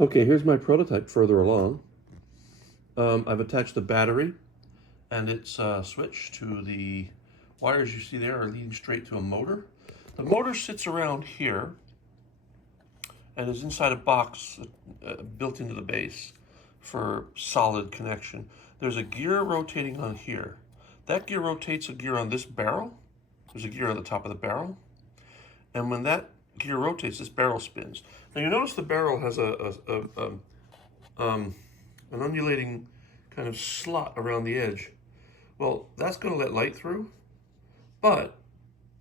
Okay, here's my prototype further along. I've attached the battery and its switch to the wires you see there are leading straight to a motor. The motor sits around here and is inside a box built into the base for solid connection. There's a gear rotating on here. That gear rotates a gear on this barrel. There's a gear on the top of the barrel. And when that gear rotates, this barrel spins. Now you notice the barrel has an undulating kind of slot around the edge. Well, that's going to let light through, but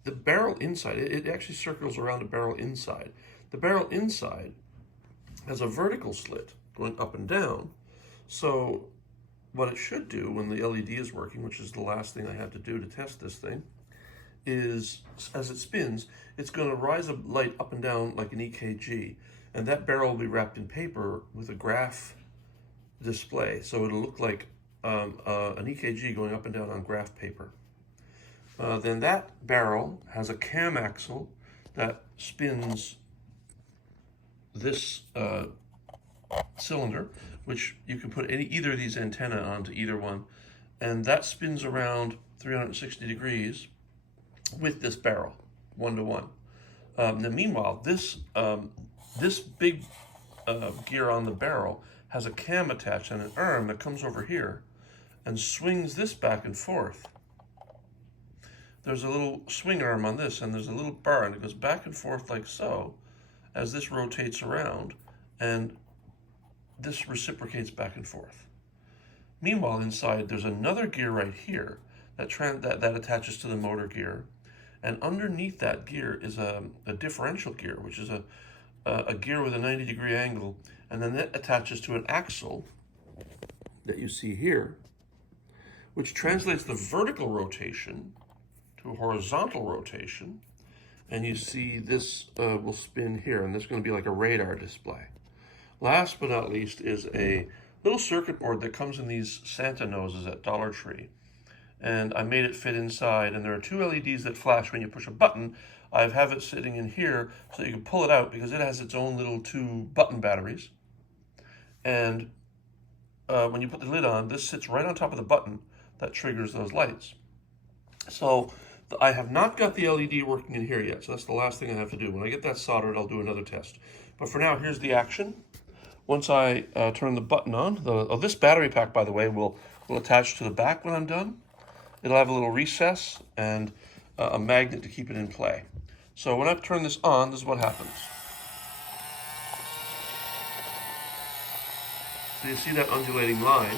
the barrel inside, it actually circles around the barrel inside. The barrel inside has a vertical slit going up and down. So what it should do when the LED is working, which is the last thing I have to do to test this thing, is as it spins, it's going to rise a light up and down like an EKG. And that barrel will be wrapped in paper with a graph display. So it'll look like an EKG going up and down on graph paper. Then that barrel has a cam axle that spins this cylinder, which you can put either of these antennae onto either one, and that spins around 360 degrees with this barrel, 1-to-1. Now, meanwhile, this big gear on the barrel has a cam attached and an arm that comes over here and swings this back and forth. There's a little swing arm on this, and there's a little bar, and it goes back and forth like so as this rotates around, and this reciprocates back and forth. Meanwhile, inside there's another gear right here that attaches to the motor gear, and underneath that gear is a differential gear, which is a gear with a 90-degree angle, and then that attaches to an axle that you see here, which translates the vertical rotation to a horizontal rotation, and you see this will spin here, and this is going to be like a radar display. Last but not least is a little circuit board that comes in these Santa noses at Dollar Tree, and I made it fit inside, and there are two LEDs that flash when you push a button. I have it sitting in here so that you can pull it out because it has its own little 2 button batteries, and when you put the lid on, this sits right on top of the button that triggers those lights. So I have not got the LED working in here yet, so that's the last thing I have to do. When I get that soldered, I'll do another test. But for now, here's the action. Once I turn the button on, this battery pack, by the way, will attach to the back when I'm done. It'll have a little recess and a magnet to keep it in play. So when I turn this on, this is what happens. So you see that undulating line?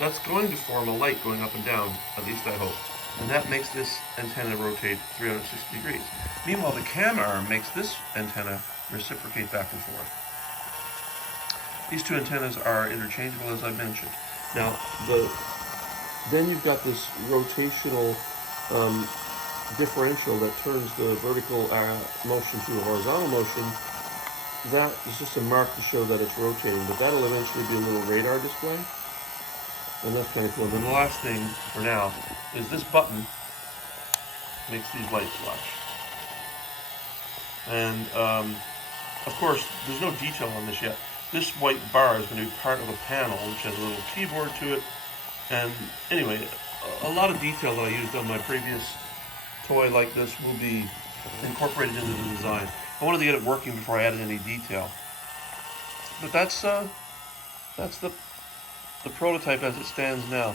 That's going to form a light going up and down, at least I hope. And that makes this antenna rotate 360 degrees. Meanwhile, the cam arm makes this antenna reciprocate back and forth. These two antennas are interchangeable, as I mentioned. Now, then you've got this rotational differential that turns the vertical motion to a horizontal motion. That is just a mark to show that it's rotating, but that'll eventually be a little radar display. And that's kind of cool. And then the last thing for now is this button makes these lights flash. And of course, there's no detail on this yet. This white bar is going to be part of a panel which has a little keyboard to it. And anyway, a lot of detail that I used on my previous toy like this will be incorporated into the design. I wanted to get it working before I added any detail. But that's the prototype as it stands now.